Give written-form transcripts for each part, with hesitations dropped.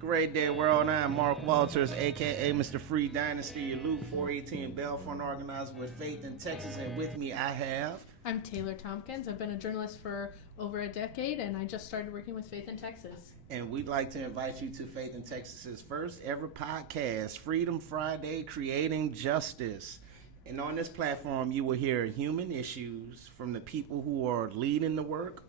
Great day, world. I'm Mark Walters, aka Mr. Free Dynasty, your Luke 418 Belfront organizer with Faith in Texas, and with me I have. I'm Taylor Tompkins. I've been a journalist for over a decade, and I just started working with Faith in Texas. And we'd like to invite you to Faith in Texas's first ever podcast, Freedom Friday, Creating Justice. And on this platform, you will hear human issues from the people who are leading the work,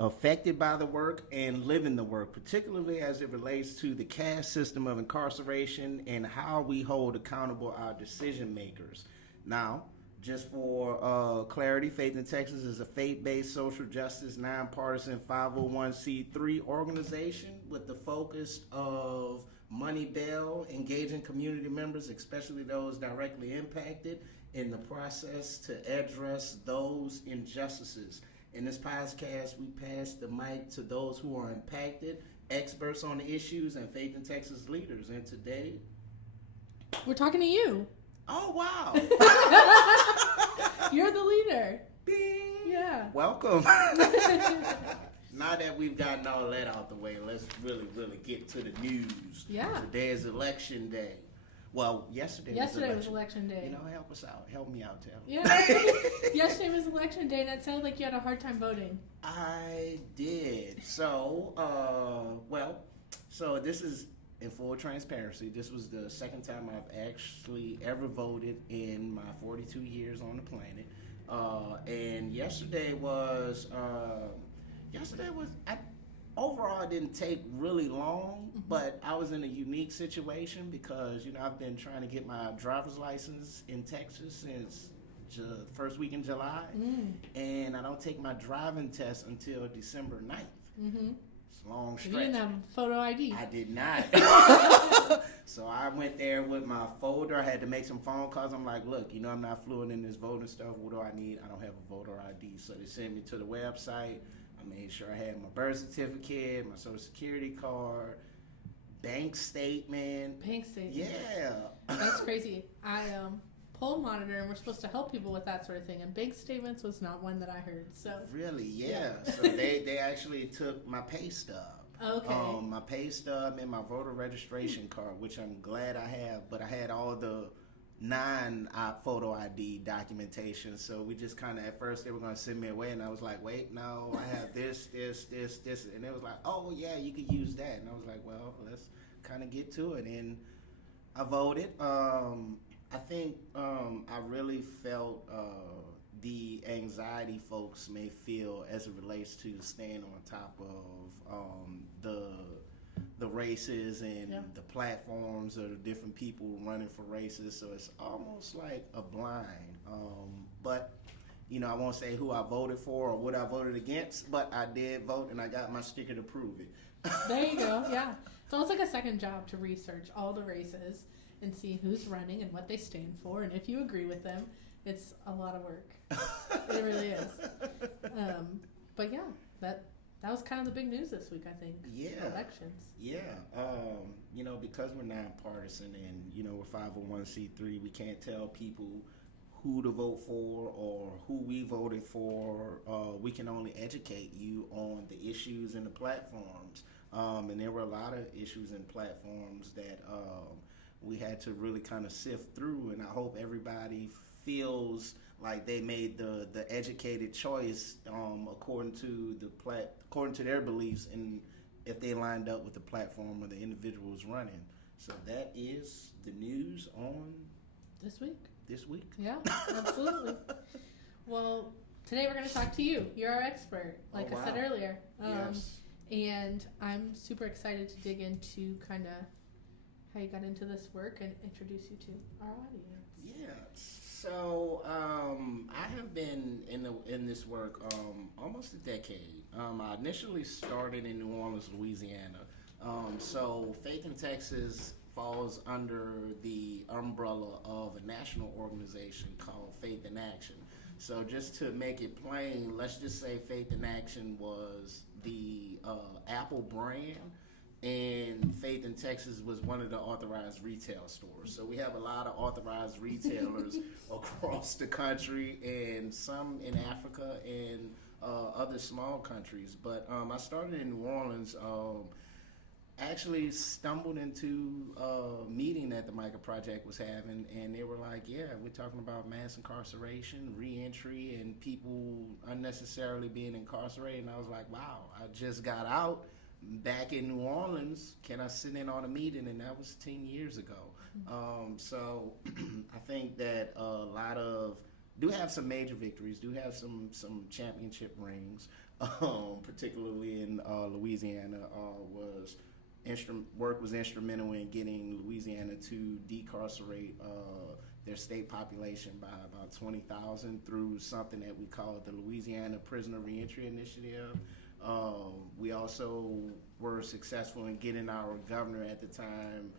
affected by the work, and living the work, particularly as it relates to the caste system of incarceration and how we hold accountable our decision makers. Now, just for clarity, Faith in Texas is a faith-based social justice, nonpartisan 501c3 organization with the focus of money bail, engaging community members, especially those directly impacted, in the process to address those injustices. In this podcast, we pass the mic to those who are impacted, experts on the issues, and Faith in Texas leaders. And today, we're talking to you. Oh, wow. You're the leader. Bing. Yeah. Welcome. Now that we've gotten all that out the way, let's really get to the news. Yeah. Today is election day. Well, yesterday was election day. You know, help us out. Help me out, Taylor. Yeah. Yesterday was election day, and it sounded like you had a hard time voting. I did. So, so this is, in full transparency, this was the second time I've actually ever voted in my 42 years on the planet. And yesterday was overall, it didn't take really long, but I was in a unique situation because, I've been trying to get my driver's license in Texas since the first week in July, and I don't take my driving test until December 9th. Mm-hmm. It's a long stretch. You didn't have photo ID. I did not. So I went there with my folder. I had to make some phone calls. I'm like, look, I'm not fluent in this voting stuff. What do I need? I don't have a voter ID. So they sent me to the website. I made sure I had my birth certificate, my social security card, bank statement. Yeah. That's crazy. I poll monitor, and we're supposed to help people with that sort of thing, and bank statements was not one that I heard. So really, yeah. So they actually took my pay stub. Okay. My pay stub and my voter registration card, which I'm glad I have, but I had all the non-photo ID documentation. So we just kind of, at first they were going to send me away, and I was like, wait, no, I have this, and it was like, oh yeah, you could use that. And I was like, well, let's kind of get to it. And I voted. I think I really felt the anxiety folks may feel as it relates to staying on top of the races and the platforms of the different people running for races. So it's almost like a blind. But, I won't say who I voted for or what I voted against, but I did vote, and I got my sticker to prove it. There you go, yeah. It's almost like a second job to research all the races and see who's running and what they stand for, and if you agree with them. It's a lot of work. It really is. But yeah, that was kind of the big news this week, I think. Yeah. Elections. Yeah. Because we're nonpartisan and, we're 501c3, we can't tell people who to vote for or who we voted for. We can only educate you on the issues and the platforms. And there were a lot of issues and platforms that we had to really kind of sift through, and I hope everybody feels like they made the educated choice according to their beliefs, and if they lined up with the platform or the individuals running. So that is the news on this week. Yeah, absolutely. Well, today we're going to talk to you. You're our expert, like I said earlier. Yes. And I'm super excited to dig into kind of how you got into this work and introduce you to our audience. Yes. So I have been in this work almost a decade. I initially started in New Orleans, Louisiana. So Faith in Texas falls under the umbrella of a national organization called Faith in Action. So just to make it plain, let's just say Faith in Action was the Apple brand, and Faith in Texas was one of the authorized retail stores. So we have a lot of authorized retailers across the country, and some in Africa and other small countries. But I started in New Orleans actually stumbled into a meeting that the Micah Project was having, and they were like, yeah, we're talking about mass incarceration, reentry, and people unnecessarily being incarcerated. And I was like, wow, I just got out back in New Orleans. Can I sit in on a meeting? And that was 10 years ago. So I think that a lot of, do have some major victories, do have some championship rings, particularly in Louisiana, work was instrumental in getting Louisiana to decarcerate their state population by about 20,000 through something that we call the Louisiana Prisoner Reentry Initiative. We also were successful in getting our governor at the time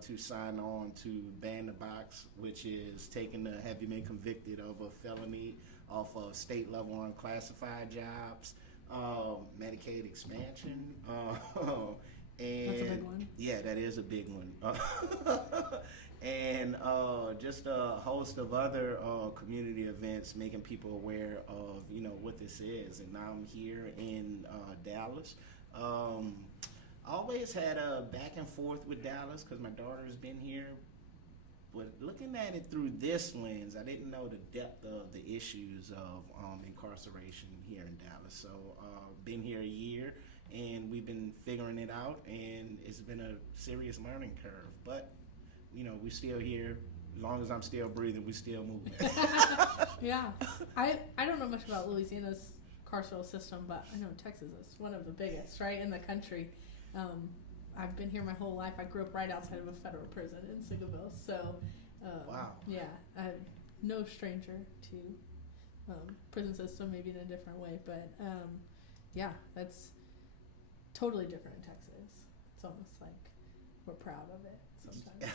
to sign on to ban the box, which is taking the have you been convicted of a felony off of state level unclassified jobs, Medicaid expansion. And That's a big one. Yeah, that is a big one. And just a host of other community events, making people aware of what this is. And now I'm here in Dallas. Always had a back and forth with Dallas because my daughter's been here. But looking at it through this lens, I didn't know the depth of the issues of incarceration here in Dallas. So been here a year, and we've been figuring it out, and it's been a serious learning curve. But we're still here. As long as I'm still breathing, we're still moving. Yeah. I don't know much about Louisiana's carceral system, but I know Texas is one of the biggest, right, in the country. I've been here my whole life. I grew up right outside of a federal prison in Sigleville, so Wow. Yeah, I'm no stranger to prison system, maybe in a different way, but yeah, that's totally different in Texas. It's almost like we're proud of it sometimes.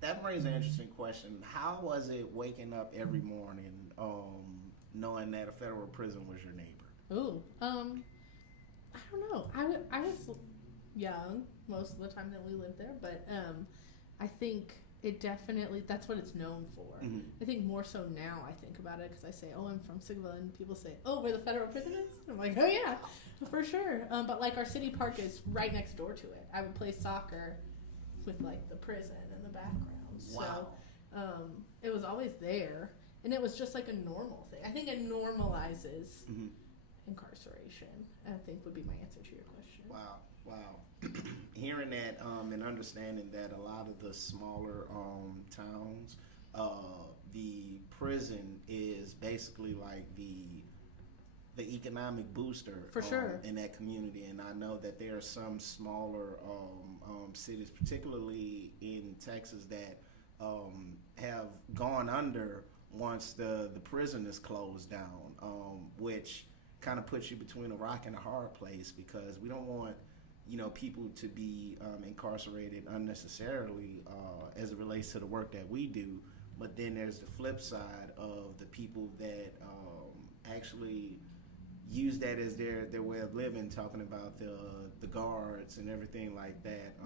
That brings an interesting question. How was it waking up every morning knowing that a federal prison was your neighbor? Ooh, I don't know. I was young most of the time that we lived there, but I think it definitely, that's what it's known for. Mm-hmm. I think more so now I think about it because I say, oh, I'm from Sigleville, and people say, oh, where the federal prison is? I'm like, oh yeah, for sure. But like our city park is right next door to it. I would play soccer with like the prison in the background. Wow. So it was always there, and it was just like a normal thing. I think it normalizes incarceration, I think would be my answer to your question. Wow. Hearing that and understanding that a lot of the smaller towns, the prison is basically like the economic booster For sure. in that community. And I know that there are some smaller cities, particularly in Texas, that have gone under once the prison is closed down, which kind of puts you between a rock and a hard place, because we don't want people to be incarcerated unnecessarily as it relates to the work that we do. But then there's the flip side of the people that actually use that as their way of living, talking about the guards and everything like that,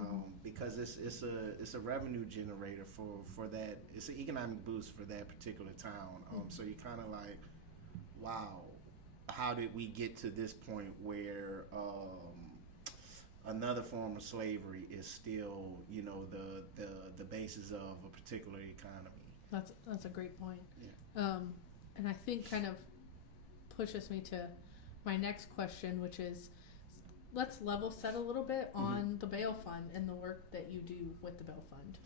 because it's a revenue generator for that. It's an economic boost for that particular town. So you're kind of like, wow, how did we get to this point where another form of slavery is still the basis of a particular economy? That's a great point. Yeah. And I think kind of pushes me to my next question, which is, let's level set a little bit on the bail fund and the work that you do with the bail fund.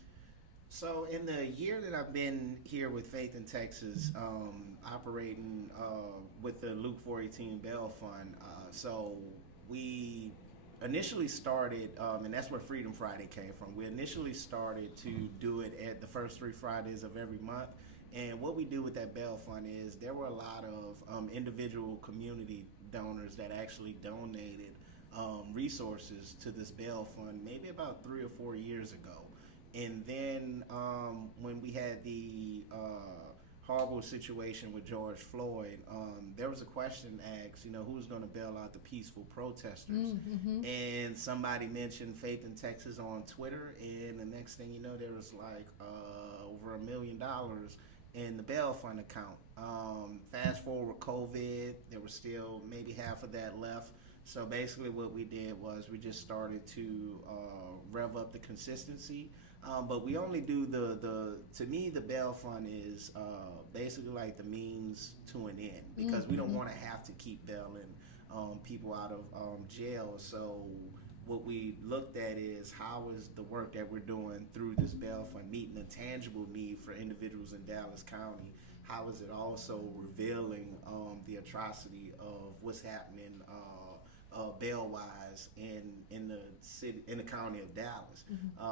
So in the year that I've been here with Faith in Texas, operating with the Luke 418 Bail Fund, so we initially started, and that's where Freedom Friday came from. We initially started to do it at the first 3 Fridays of every month. And what we do with that bail fund is there were a lot of individual community donors that actually donated resources to this bail fund maybe about 3 or 4 years ago. And then when we had the horrible situation with George Floyd, there was a question asked, who's going to bail out the peaceful protesters? And somebody mentioned Faith in Texas on Twitter, and the next thing you know, there was like over $1 million in the bail fund account. Fast forward COVID, there was still maybe half of that left. So basically what we did was we just started to rev up the consistency. But we only do to me, the bail fund is basically like the means to an end, because we don't want to have to keep bailing people out of jail. So what we looked at is, how is the work that we're doing through this bail fund meeting a tangible need for individuals in Dallas County? How is it also revealing the atrocity of what's happening bail-wise in the city, in the county of Dallas?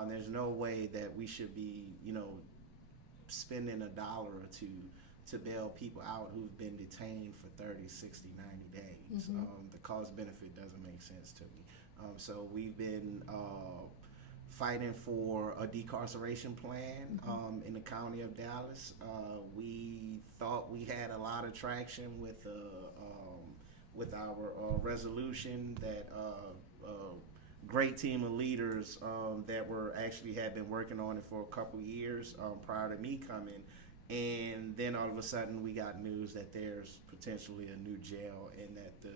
There's no way that we should be, spending $1 or $2 to bail people out who've been detained for 30, 60, 90 days. The cost benefit doesn't make sense to me. So we've been fighting for a decarceration plan in the county of Dallas. We thought we had a lot of traction with our resolution that great team of leaders that had been working on it for a couple years prior to me coming. And then all of a sudden we got news that there's potentially a new jail, and that the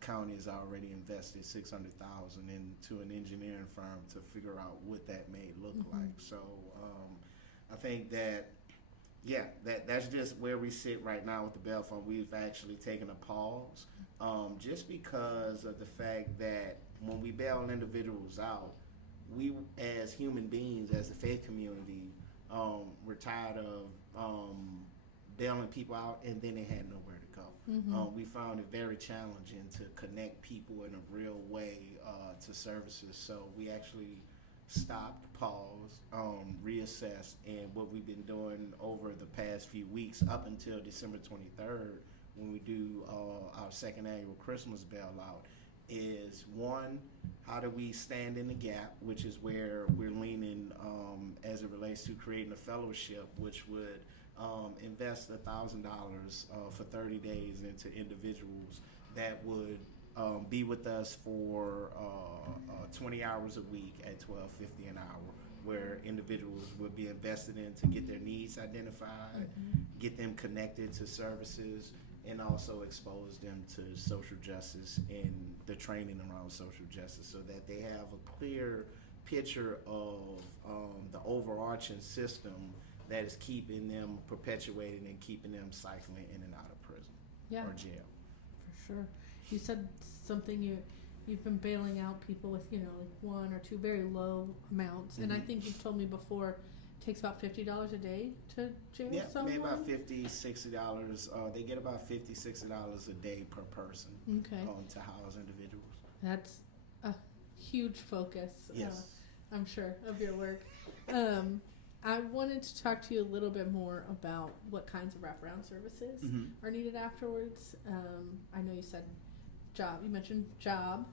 county has already invested $600,000 into an engineering firm to figure out what that may look like. So I think that, that's just where we sit right now with the bail fund. We've actually taken a pause just because of the fact that when we bail individuals out, we as human beings, as the faith community, we're tired of bailing people out and then they had nowhere to go. We found it very challenging to connect people in a real way to services. So we actually stopped, paused, reassessed, and what we've been doing over the past few weeks up until December 23rd, when we do our second annual Christmas bailout, is one, how do we stand in the gap, which is where we're leaning as it relates to creating a fellowship, which would invest $1,000 for 30 days into individuals that would be with us for 20 hours a week at $12.50 an hour, where individuals would be invested in to get their needs identified, get them connected to services, and also expose them to social justice and the training around social justice, so that they have a clear picture of the overarching system that is keeping them perpetuating and keeping them cycling in and out of prison or jail. For sure. You said something, you've been bailing out people with, like one or two very low amounts. And I think you've told me before, it takes about $50 a day to jail someone? Maybe about $50, $60. They get about $50, $60 a day per person to house individuals. That's a huge focus, I'm sure, of your work. I wanted to talk to you a little bit more about what kinds of wraparound services are needed afterwards. I know you said job. You mentioned job.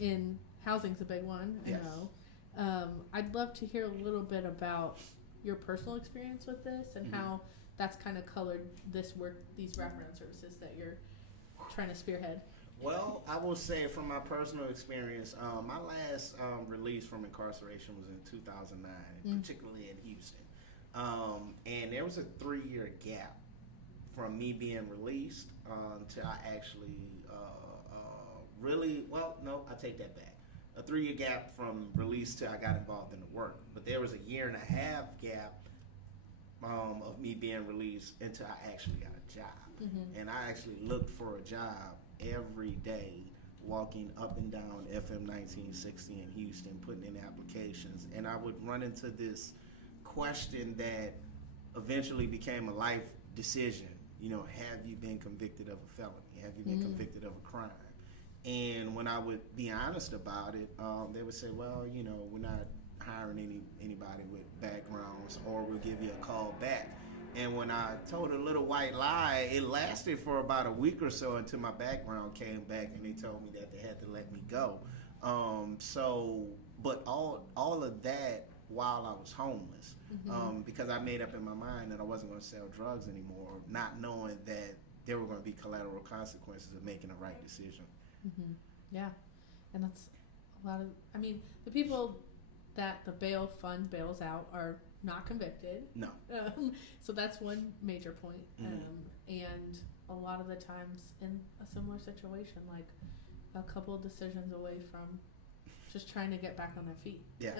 In housing's a big one. I know. I'd love to hear a little bit about your personal experience with this and how that's kind of colored this work, these wraparound services that you're trying to spearhead. Well, I will say from my personal experience, my last release from incarceration was in 2009, particularly in Houston. And there was a 3-year gap from me being released to I actually I take that back. A 3-year gap from release to I got involved in the work. But there was a 1.5-year gap of me being released until I actually got a job. And I actually looked for a job every day, walking up and down FM 1960 in Houston, putting in applications. And I would run into this question that eventually became a life decision. Have you been convicted of a felony? Have you been convicted of a crime? And when I would be honest about it, they would say, well, we're not hiring anybody with backgrounds, or we'll give you a call back. And when I told a little white lie, it lasted for about a week or so until my background came back and they told me that they had to let me go. But all of that while I was homeless, because I made up in my mind that I wasn't going to sell drugs anymore, not knowing that there were going to be collateral consequences of making the right decision. Yeah, and that's a lot of, the people that the bail fund bails out are not convicted. No. So that's one major point. And a lot of the times in a similar situation, like a couple of decisions away from just trying to get back on their feet. Yeah.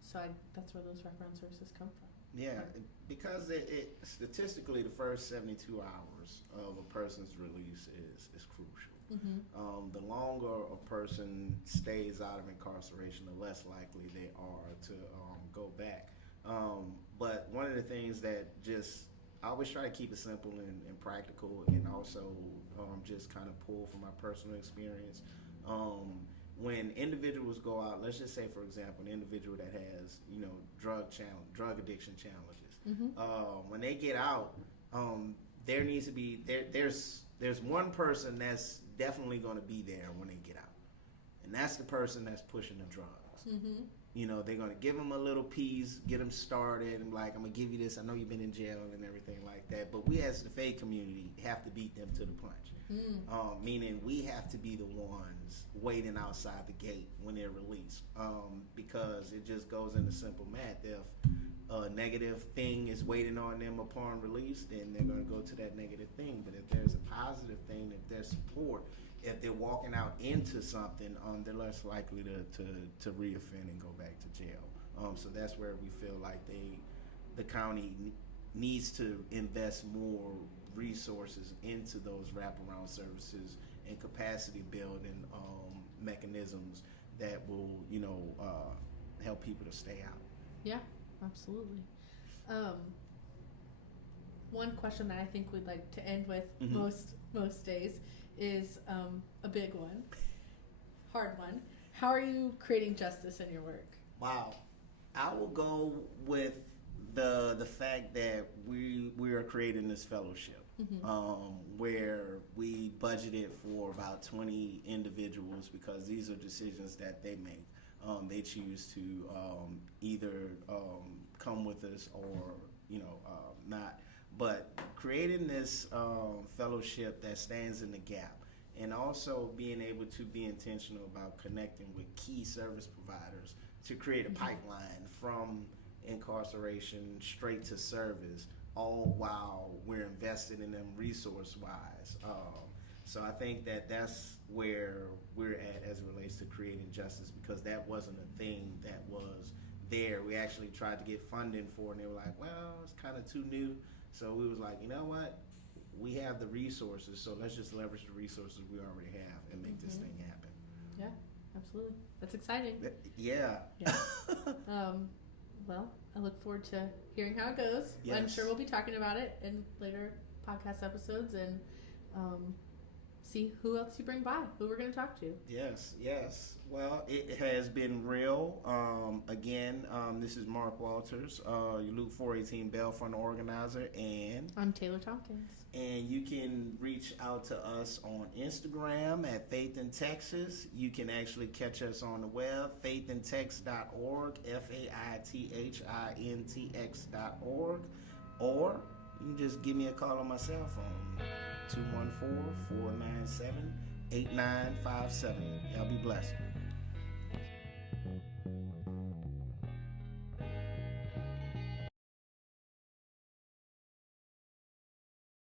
So that's where those wraparound services come from. Yeah, because it statistically the first 72 hours of a person's release is crucial. Mm-hmm. The longer a person stays out of incarceration, the less likely they are to go back. But one of the things that I always try to keep it simple and practical, and also just kind of pull from my personal experience. When individuals go out, let's just say, for example, an individual that has, drug addiction challenges. Mm-hmm. When they get out, there needs to be there's one person that's definitely going to be there when they get out, and that's the person that's pushing the drugs. Mm-hmm. They're going to give them a little piece, get them started, and like, I'm going to give you this. I know you've been in jail and everything like that, but we as the faith community have to beat them to the punch. Meaning we have to be the ones waiting outside the gate when they're released, because it just goes into simple math. If a negative thing is waiting on them upon release, then they're going to go to that negative thing. But if there's a positive thing, if there's support, if they're walking out into something, they're less likely to reoffend and go back to jail. So that's where we feel like the county needs to invest more resources into those wraparound services and capacity building mechanisms that will, help people to stay out. Yeah, absolutely. One question that I think we'd like to end with most days is a big one, hard one. How are you creating justice in your work? Wow. I will go with the fact that we are creating this fellowship, where we budgeted for about 20 individuals, because these are decisions that they make. They choose to either come with us or not. But creating this fellowship that stands in the gap, and also being able to be intentional about connecting with key service providers to create a pipeline from incarceration straight to service, all while we're invested in them resource-wise. So I think that's where we're at as it relates to creating justice, because that wasn't a thing that was there. We actually tried to get funding for it, and they were like, well, it's kind of too new. So we was like, you know what? We have the resources, so let's just leverage the resources we already have and make this thing happen. Yeah, absolutely. That's exciting. Yeah. Well, I look forward to hearing how it goes. Yes. I'm sure we'll be talking about it in later podcast episodes, and see who else you bring by, who we're going to talk to. Yes. Well, it has been real. Again, this is Mark Walters, your Luke 418 Bellfront organizer, and I'm Taylor Tompkins. And you can reach out to us on Instagram at Faith in Texas. You can actually catch us on the web, faithintex.org, faithintx.org, or you can just give me a call on my cell phone, 214-497-8957. Y'all be blessed.